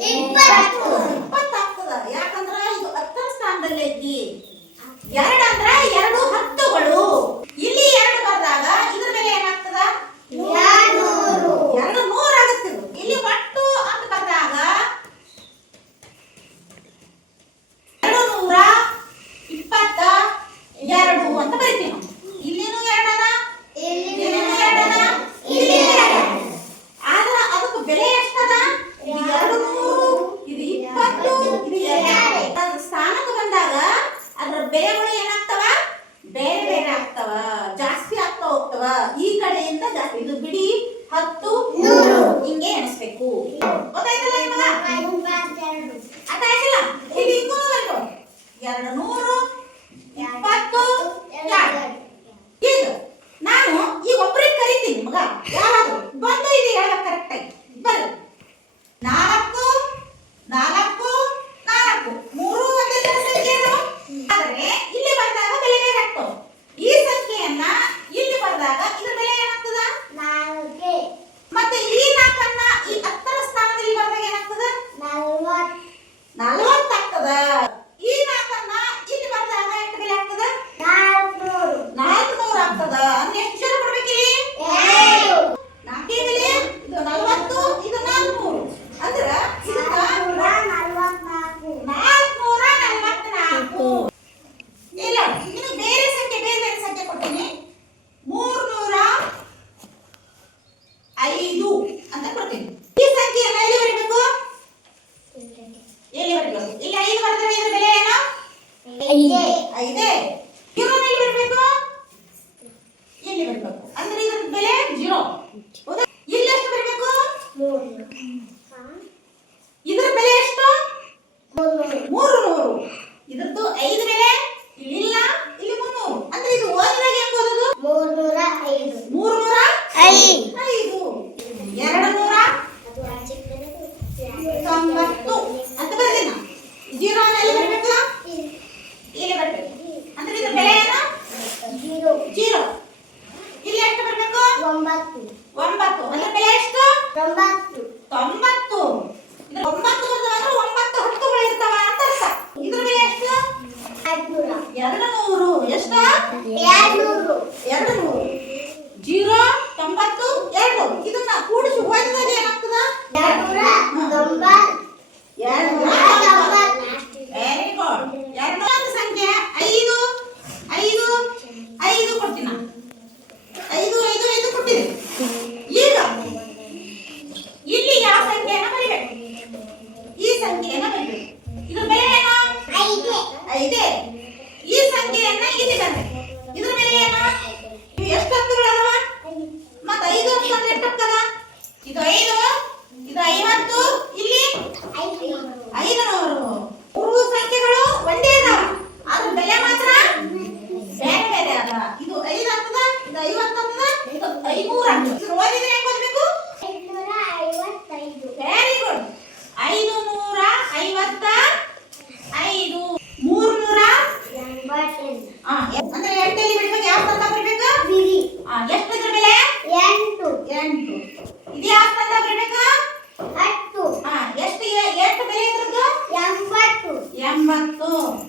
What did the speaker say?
ಇಪ್ಪತ್ತಾಗ್ತದ ಯಾಕಂದ್ರೆ ಇದು ಹತ್ತರ ಸ್ಥಾನದಲ್ಲಿ ಐತಿ. ಎರಡು ಹತ್ತುಗಳು. ಇಲ್ಲಿ ಎರಡು ಬರ್ದಾಗ ಇದ್ರ ಮೇಲೆ ಏನಾಗ್ತದ? ಎರಡು ನೂರ. ಆಗುತ್ತೆ ಇಲ್ಲಿ ಒಟ್ಟು ಅಂತ ಬಂದಾಗ ಎರಡು ನೂರ ಇಪ್ಪತ್ತ ಎರಡು ಅಂತ ಬರಿತೀವಿ ಒಂಬತ್ತು ಒಂಬತ್ತು. ಅಂದ್ರೆ ಬೆಲೆ ಎಷ್ಟು? ತೊಂಬತ್ತು. ತೊಂಬತ್ತು. ಇದ್ರ ಒಂಬತ್ತು ಅಂದ್ರೆ ಒಂಬತ್ತು ಹಕ್ಕುಗಳು ಇರ್ತಾವ ಅಂತ ಅರ್ಥ. ಇದ್ರ ಬೆಲೆ ಎಷ್ಟು? ಎರಡು ನೂರು ಎಷ್ಟು? ಎರಡು ನೂರು ಎರಡು ನೂರು ಸಂಖ್ಯೆಯನ್ನ ಇಲ್ಲಿ ಇದ್ರ ಮೇಲೆ ಏನು? ಎಷ್ಟು ಮತ್ತ ಐದು ಹತ್ತು ಅಂದ್ರೆ ಎಷ್ಟು ಇದು ಐದು, ಇದು ಐವತ್ತು, ಇಲ್ಲಿ ಐದನೂರು. ಮೂರು ಸಂಖ್ಯೆಗಳು ಒಂದೇ ಅದಾವ. ಬೆಲೆ ಮಾತ್ರ ಬೇರೆ ಬೇರೆ ಅದ ಇದು ಐದು ಹತ್ತದ, ಇದು ಐವತ್ತು ಇದು ಐನೂರ ಓದಿದ್ರೆ ಆ ಅಂದ್ರೆ ಎಂಟಲ್ಲಿ ಬಿಡ್ಬೇಕು? ಯಾವ ಪದ ಬಿಡಿ. ಆ ಎಷ್ಟು ಇದ್ರ ಮೇಲೆ? ಎಂಟು. ಎಂಟು. ಇದು ಯಾವ ಪದ ಬರಬೇಕು ಹತ್ತು. ಆ ಎಷ್ಟು ಎಷ್ಟು ಬೆಲೆ ಇದ್ರದ್ದು? ಎಂಬತ್ತು. ಎಂಬತ್ತು.